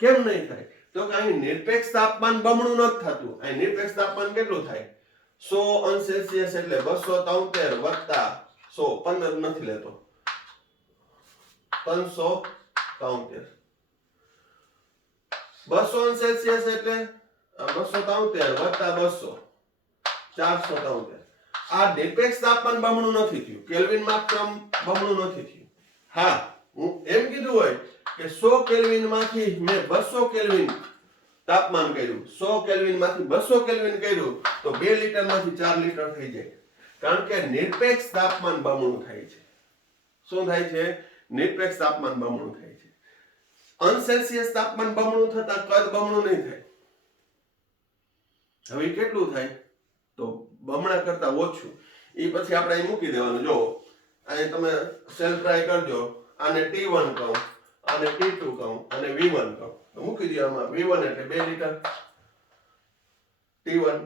કેમ નહીં થાય? તો કે અહીં નિરપેક્ષ તાપમાન બમણું નથી થતું. અહીં નિરપેક્ષ તાપમાન કેટલું થાય? 100 સેલ્સિયસ એટલે 273 વત્તા 100, 15 નથી લેતો, 373. 200 સેલ્સિયસ એટલે 273 વત્તા 200, 473. આ નિરપેક્ષ તાપમાન બમણું નથી થયું, કેલ્વિન માત્રમ બમણું નથી થયું. હા, હું એમ કીધું હોય કે 100 કેલ્વિન માંથી મેં 200 કેલ્વિન તાપમાન કર્યું, 100 કેલ્વિન માંથી 200 કેલ્વિન કર્યું, તો 2 લીટર માંથી 4 લીટર થઈ જાય. કારણ કે નિરપેક્ષ તાપમાન બમણું થાય છે. શું થાય છે? નિરપેક્ષ તાપમાન બમણું થાય છે. અનસેલ્સિયસ તાપમાન બમણું થતા કદ બમણું નહીં થાય. હવે કેટલું થાય? તો બમણા કરતા ઓછું. એ પછી આપણે અહીં મૂકી દેવાનું. જો અહીં તમે સેલ્ફ ટ્રાય કરજો. આને T1 કહું, આને T2 કહું અને V1 કહું. તો મૂકી દો આમાં. V1 એટલે 2 લીટર, T1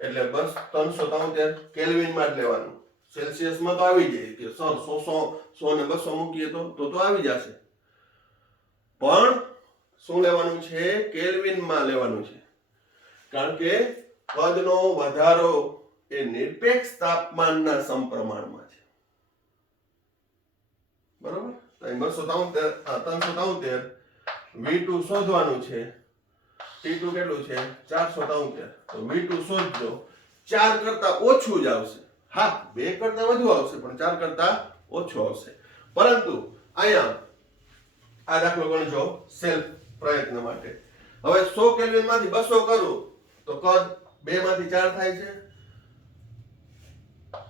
એટલે બસ 373 કેલ્વિનમાં જ લેવાનું. સેલ્સિયસમાં તો આવી જાય કે સર 100 ને 200 મૂકીએ તો આવી જશે. પણ શું લેવાનું છે? કેલ્વિનમાં લેવાનું છે. કારણ કે કદનો વધારો એ નિરપેક્ષ તાપમાનના સમપ્રમાણમાં છે. બરોબર? તો 373 V2 શોધવાનું છે. T2 કેટલું છે? 473. તો V2 શોધજો. 4 કરતા ઓછું જ આવશે. હા, 2 કરતા વધુ આવશે પણ 4 કરતા ઓછું આવશે. પરંતુ અહીંયા આ દાખલો ગણજો સેલ્ફ પ્રયત્ન માટે. હવે 100 કેલ્વિન માંથી 200 કરું તો કદ 2 માંથી 4 થાય છે.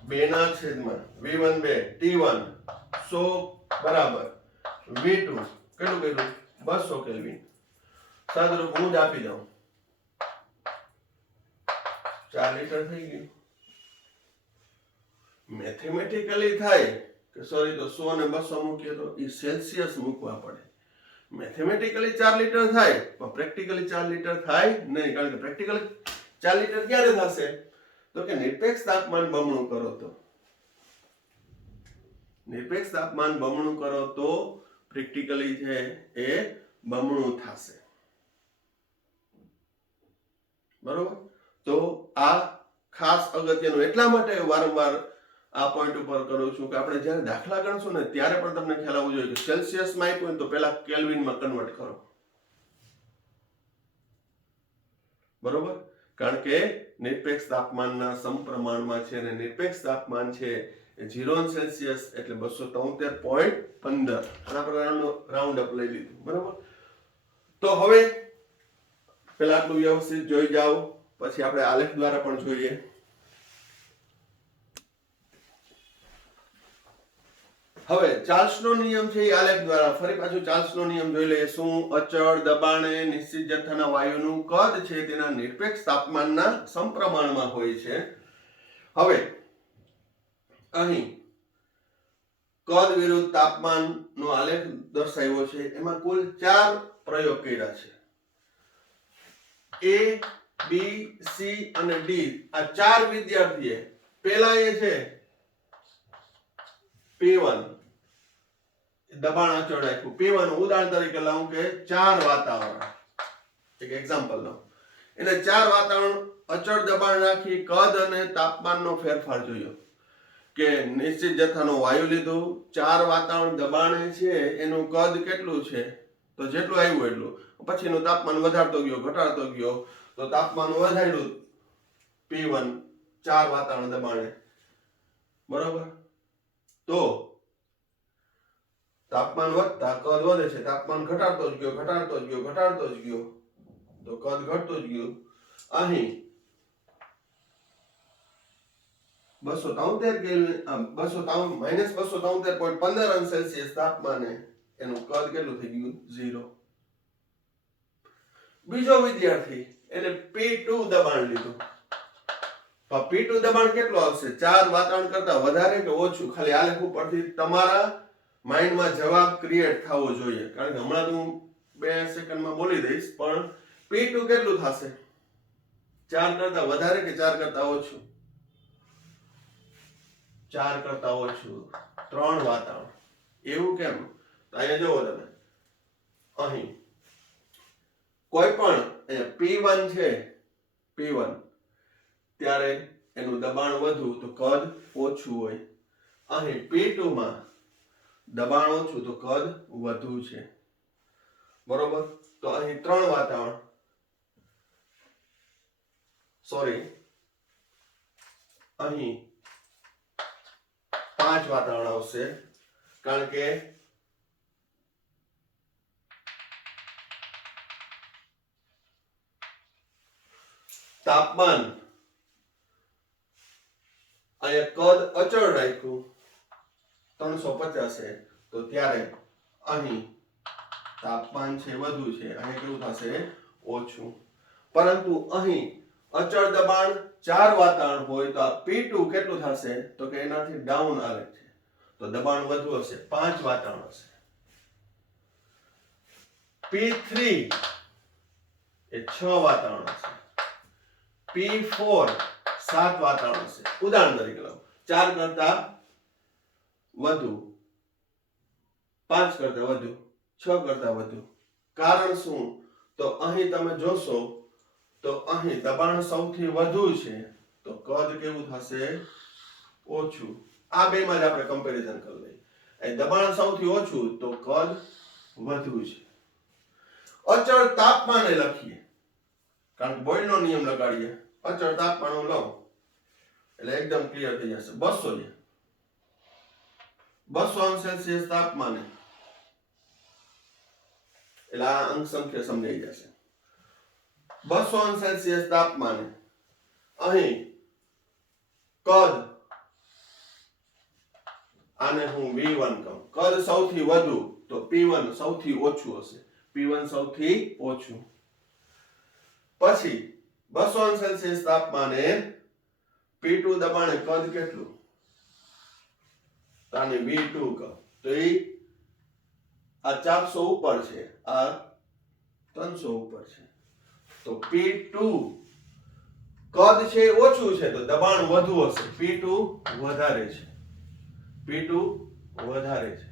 2 ના છેદમાં V1 2 T1 100 બરાબર V2 કેટલું કર્યું? 200 કેલ્વિન. સાદુરૂપ હું જ આપી દઉં. 4 લીટર થઈ ગયું. મેથેમેટિકલી થાય કે સોરી તો 100 ને 200 મૂકીએ તો એ સેલ્સિયસ મૂકવા પડે. મેથેમેટિકલી 4 લીટર થાય પણ પ્રેક્ટિકલી 4 લીટર થાય નહીં. કારણ કે પ્રેક્ટિકલી 4 લીટર ક્યારે થશે? તો કે નિરપેક્ષ તાપમાન બમણું કરો તો. નિરપેક્ષ તાપમાન બમણું કરો તો પ્રેક્ટિકલી છે એ બમણું થશે. બરોબર? તો આ ખાસ અગત્યનું એટલા માટે વારંવાર આ પોઈન્ટ ઉપર કરું છું કે આપણે જ્યારે દાખલા ગણશું ને ત્યારે પણ તમને ખ્યાલ આવવો જોઈએ કે સેલ્સિયસમાં આપ્યું તો પહેલા કેલ્વિનમાં કન્વર્ટ કરો. બરોબર? કારણ કે નિરપેક્ષ તાપમાનના સમપ્રમાણમાં છે અને નિરપેક્ષ તાપમાન છે એ 0 સેલ્સિયસ એટલે 273.15. આના પર રાઉન્ડ અપ લઈ લીધું. બરોબર? તો હવે પહેલા આટલું વ્યવસ્થિત જોઈ જાઓ, પછી આપણે આલેખ દ્વારા પણ જોઈએ. હવે ચાર્લ્સનો નિયમ છે એ આલેખ દ્વારા ફરી પાછું ચાર્લ્સનો નિયમ જોઈ લઈએ. શું? અચળ દબાણે નિશ્ચિત જથ્થાના વાયુનું કદ છે તેના નિરપેક્ષ તાપમાનના સમપ્રમાણમાં હોય છે. હવે અહીં કદ વિરુદ્ધ તાપમાનનો આલેખ દર્શાવ્યો છે. એમાં કુલ 4 પ્રયોગ કર્યા છે. A, B, C અને D આ 4 વિદ્યાર્થીએ પહેલા એ છે P1 દબાણ અચળ રાખ્યું. P1 ઉદાહરણ તરીકે લઉં કે 4 વાતાવરણ, એક એક્ઝામ્પલ લઉં. એને 4 વાતાવરણ અચળ દબાણ રાખી કદ અને તાપમાનનો ફેરફાર જોયો કે નિશ્ચિત જથ્થાનો વાયુ લીધું, 4 વાતાવરણ દબાણે છે એનું કદ કેટલું છે તો જેટલું આવ્યું એટલું, પછીનું તાપમાન વધારતો ગયો ઘટાડતો ગયો તો તાપમાન વધાર્યું P1 4 વાતાવરણ દબાણે, બરોબર. તો તાપમાન વધતા કદ વધે છે, તાપમાન ઘટાડતો જ ગયો તો કદ ઘટતું જ ગયું. અહીં 273 કેલ્વિન -273.15 અંશ સેલ્સિયસ તાપમાને એનું કદ કેટલું થઈ ગયું 0. બીજો વિદ્યાર્થી એને P2 દબાણ લીધું. તો P2 દબાણ કેટલું આવશે? 4 વાતાવરણ કરતા વધારે કે ઓછું? ખાલી આલેખ ઉપરથી તમારા માઇન્ડમાં જવાબ ક્રિએટ થવો જોઈએ, કારણ કે હમણાં તો હું 2 સેકન્ડમાં બોલી દઈશ, પણ P2 કેટલું થશે? 4 કરતા વધારે કે 4 કરતા ઓછું? 4 કરતા ઓછું. 3 વાતાવરણ. એવું કેમ? તો અહીંયા જુઓ તમે, અહીં કોઈ પણ P1 છે, P1 ત્યારે એનું દબાણ વધુ તો કદ ઓછું હોય. અહીં P2 માં દબાણ ઓછું તો કદ વધુ છે, બરોબર. તો અહીં 3 વાતાવરણ, અહીં 5 વાતાવરણ આવશે, કારણ કે તાપમાન અહીંયા કદ અચળ રાખ્યું 350 છે તો ત્યારે અહીં તાપમાન છે વધુ છે, અહીં કેવું થશે? ઓછું. પરંતુ અહીં અચળ દબાણ 4 વાતાવરણ હોય તો આ P2 કેટલું થશે? તો કે એનાથી ડાઉન આવે છે તો દબાણ વધુ હશે, 5 વાતાવરણ હશે. P3 એ 6 વાતાવરણ હશે. P4 7 વાતાવરણ હશે. ઉદાહરણ તરીકે લો, 4 કરતા વધુ, 5 કરતા વધુ, 6 કરતા વધુ. કારણ શું? તો અહીં તમે જોશો તો અહીં દબાણ સૌથી વધુ છે તો કદ કેવું થશે? ઓછું. આ બેમાં જ આપણે કમ્પેરિઝન કરી લઈએ. અહીં દબાણ સૌથી ઓછું તો કદ વધુ છે. અચળ તાપમાને લખીએ, કારણ કે બોયલનો નિયમ લગાડીએ. અચળ તાપમાન હું લઉં એટલે એકદમ ક્લિયર થઈ જશે. 200 અંશ સેલ્સિયસ તાપમાને, એટલે આ અંક સંખ્યા સમજાઈ જશે. 200 અંશ સેલ્સિયસ તાપમાને અહીં કદ, આને હું V1 કહું, કદ સૌથી વધુ તો P1 સૌથી ઓછું હશે. P1 સૌથી ઓછું. પછી 200 અંશ સેલ્સિયસ તાપમાને P2 દબાણે કદ કેટલું? તો આને V2 કહો. તો આ 400 ઉપર છે, આ 300 ઉપર છે. તો P2 કદ છે ઓછું છે તો દબાણ વધુ હશે. P2 વધારે છે, P2 વધારે છે.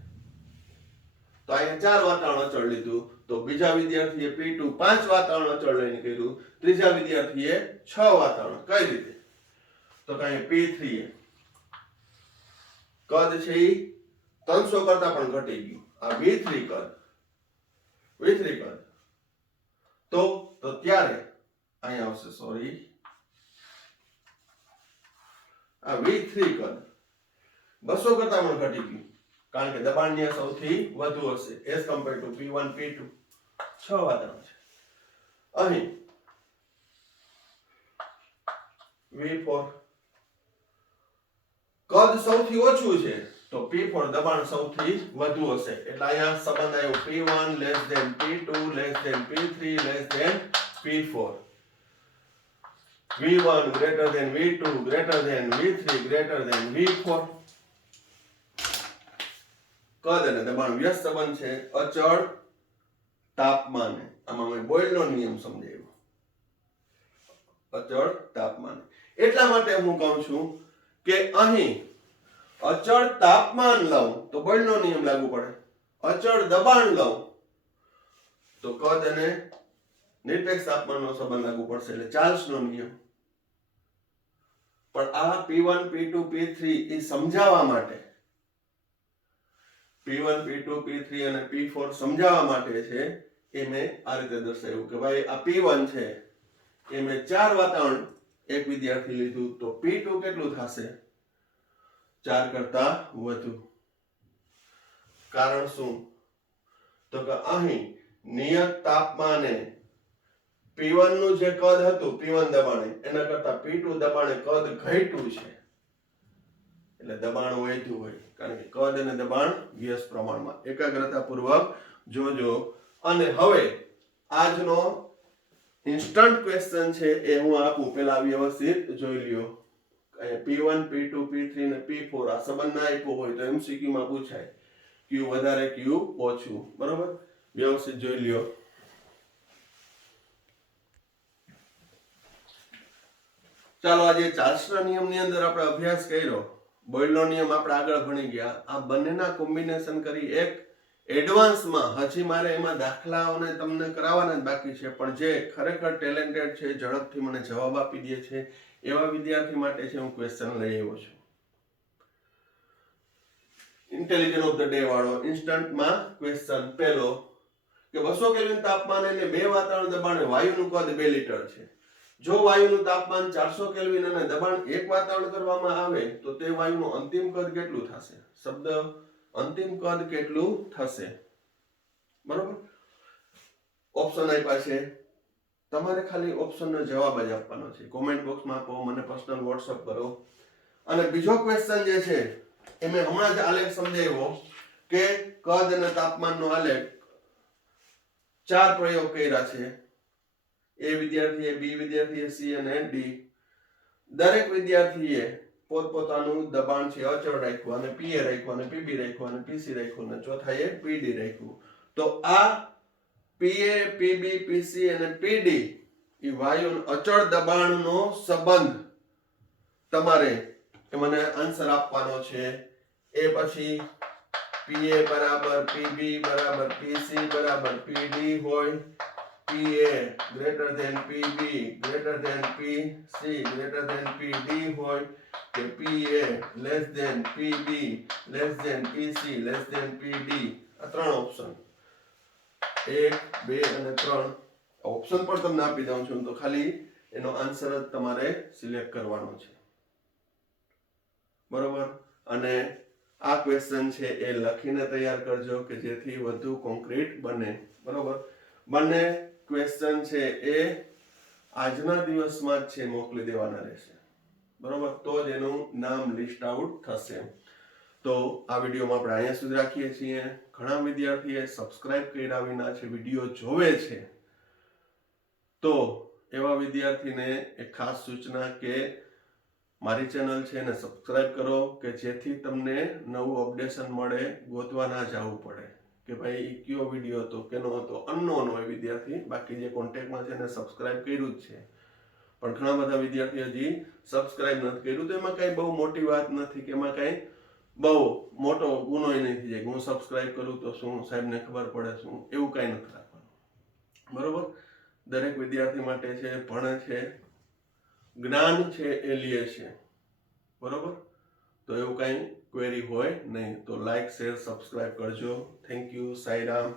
તો અહીંયા 4 વાતાવરણ અચળ લીધું તો બીજા વિદ્યાર્થીએ P2 5 વાતાવરણ અચળ લઈને કર્યું, ત્રીજા વિદ્યાર્થીએ 6 વાતાવરણ. કઈ રીતે? તો કે P3 કદ છે ઈ 300 કરતા પણ ઘટી ગયું. આ V3 કદ તો ત્યારે અહીં આવશે, આ V3 કદ 200 કરતા પણ ઘટી ગયું, કારણ કે દબાણની સૌથી વધુ હશે as compare to P1 P2. 6 વાતાવરણ છે. અહીં V4 કદ સૌથી ઓછું છે તો P4 દબાણ સૌથી વધુ હશે, એટલે અહીંયા સંબંધ આવ્યો P1 less than P2 less than P3 less than P4. V1 greater than V2 greater than V3 greater than V4. કદ અને દબાણ વ્યસ્ત સંબંધ છે અચળ તાપમાને. આમાં મેં બોયલનો નિયમ સમજાવ્યો. અચળ તાપમાને. એટલા માટે હું કહું છું કે અહીં અચળ તાપમાન લઉં તો બોયલનો નિયમ લાગુ પડે, અચળ દબાણ લઉં તો કદ અને નિરપેક્ષ તાપમાનનો સંબંધ લાગુ પડશે, એટલે ચાર્લ્સનો નિયમ. પણ આ P1 P2 P3 એ સમજાવવા માટે, P1 P2 P3 અને P4 સમજાવવા માટે છે. એ મેં આ રીતે દર્શાવ્યું કે ભાઈ આ P1 છે એ મેં 4 વાતાવરણ એક વિદ્યાર્થી લીધું તો P2 કેટલું થશે? 4 કરતા વધુ. કારણ શું? તો કે અહીં નિયત તાપમાને P1 નું જે કદ હતું P1 દબાણે એના કરતા P2 દબાણે કદ ઘટ્યું છે, એટલે દબાણ વધ્યું હોય. કારણ કે કદ અને દબાણ વ્યસ્ત પ્રમાણમાં. એકાગ્રતા પૂર્વક જોજો. અને હવે આજનો ઇન્સ્ટન્ટ ક્વેશ્ચન છે એ હું આપું, પેલા વ્યવસ્થિત જોઈ લ્યો. P1 P2 P3 અને P4 આ સંબંધ ના આપ્યો હોય તો MCQ માં પૂછાય, Q વધારે Q ઓછું. બરોબર? વ્યવસ્થિત જોઈ લ્યો. ચાલો, આજે ચાર્લ્સના નિયમની અંદર આપણે અભ્યાસ કર્યો. બોયલનો નિયમ આપણે આગળ ભણી ગયા. આ બંનેના કોમ્બિનેશન કરી એક એડવાન્સમાં, હજી મારે એમાં દાખલાઓને તમને કરાવવાના જ બાકી છે, પણ જે ખરેખર ટેલેન્ટેડ છે, ઝડપથી મને જવાબ આપી દે છે એવા વિદ્યાર્થી માટે છે હું ક્વેશ્ચન લઈ આવ્યો છું. ઇન્ટેલિજન્ટ ઓફ ધ ડે વાળો ઇન્સ્ટન્ટમાં ક્વેશ્ચન પહેલો કે 200 કેલ્વિન તાપમાને અને 2 વાતાવરણ દબાણે વાયુનું કદ 2 લિટર છે. જો વાયુનું તાપમાન 400 કેલ્વિન અને દબાણ 1 વાતાવરણ કરવામાં આવે તો તે વાયુનું અંતિમ કદ કેટલું થશે? શબ્દ અંતિમ કદ કેટલું થશે? બરોબર? ઓપ્શન આપ્યા છે, તમારે ખાલી ઓપ્શનનો જવાબ જ આપવાનો છે. કોમેન્ટ બોક્સમાં આપો, મને પર્સનલ વોટ્સઅપ કરો. અને બીજો ક્વેશ્ચન જે છે એ મેં હમણાં જ આલેખ સમજાવ્યો કે કદ અને તાપમાનનો આલેખ 4 પ્રયોગ કર્યા છે. A વિદ્યાર્થીએ, B વિદ્યાર્થીએ, C અને D. દરેક વિદ્યાર્થીએ પોતપોતાનું દબાણ છે અચળ રાખ્યું, અને PA રાખ્યું, અને PB રાખ્યું, અને PC રાખ્યું, અને ચોથાએ PD રાખ્યું. તો આ PA, PB, PC અને PD એ વાયુ અચળ દબાણનો સંબંધ તમારે મને આન્સર આપવાનો છે. એ પછી PA બરાબર PB બરાબર PC બરાબર PD હોય, PA greater than PB greater than PC greater than PD હોય, કે PA less than PB less than PC less than PD. આ ત્રણ ઓપ્શન, 1, 2 અને 3 ઓપ્શન પણ તમને આપી દઉં છું, તો ખાલી એનો આન્સર જ તમારે સિલેક્ટ કરવાનો છે. બરોબર? અને આ ક્વેશ્ચન છે એ લખીને તૈયાર કરજો કે જેથી વધુ કોન્ક્રીટ બને. બરોબર? બંને ક્વેશ્ચન છે એ આજના દિવસમાં જ છે મોકલી દેવાના રહેશે. બરોબર? તો જ એનું નામ લિસ્ટ આઉટ થશે. તો આ વિડીયોમાં આપણે અહીંયા સુધી રાખીએ છીએ. ઘણા વિદ્યાર્થીએ સબસ્ક્રાઇબ કર્યા વિના છે વિડીયો જોવે છે, તો એવા વિદ્યાર્થીને એક ખાસ સૂચના કે મારી ચેનલ છે એને સબસ્ક્રાઇબ કરો કે જેથી તમને નવું અપડેશન મળે, ગોતવા ના જવું પડે કે ભાઈ કયો વિડીયો હતો, કેનો હતો. અનનોન હોય વિદ્યાર્થી, બાકી જે કોન્ટેક્ટમાં છે એને સબસ્ક્રાઇબ કર્યું જ છે, પણ ઘણા બધા વિદ્યાર્થી હજી સબસ્ક્રાઇબ નથી કર્યું. તો એમાં કઈ બહુ મોટી વાત નથી, કે એમાં કઈ બહુ મોટો ગુનો નહીં થઈ જાય. હું સબસ્ક્રાઇબ કરું તો શું, સાહેબને ખબર પડે શું, એવું કઈ નથી રાખવાનું. બરોબર? દરેક વિદ્યાર્થી માટે છે, ભણે છે, જ્ઞાન છે એ લે છે. બરોબર? તો એવું કઈ ક્વેરી હોય નહીં. તો લાઈક, શેર, સબસ્ક્રાઇબ કરજો. Thank you. સાઈરામ.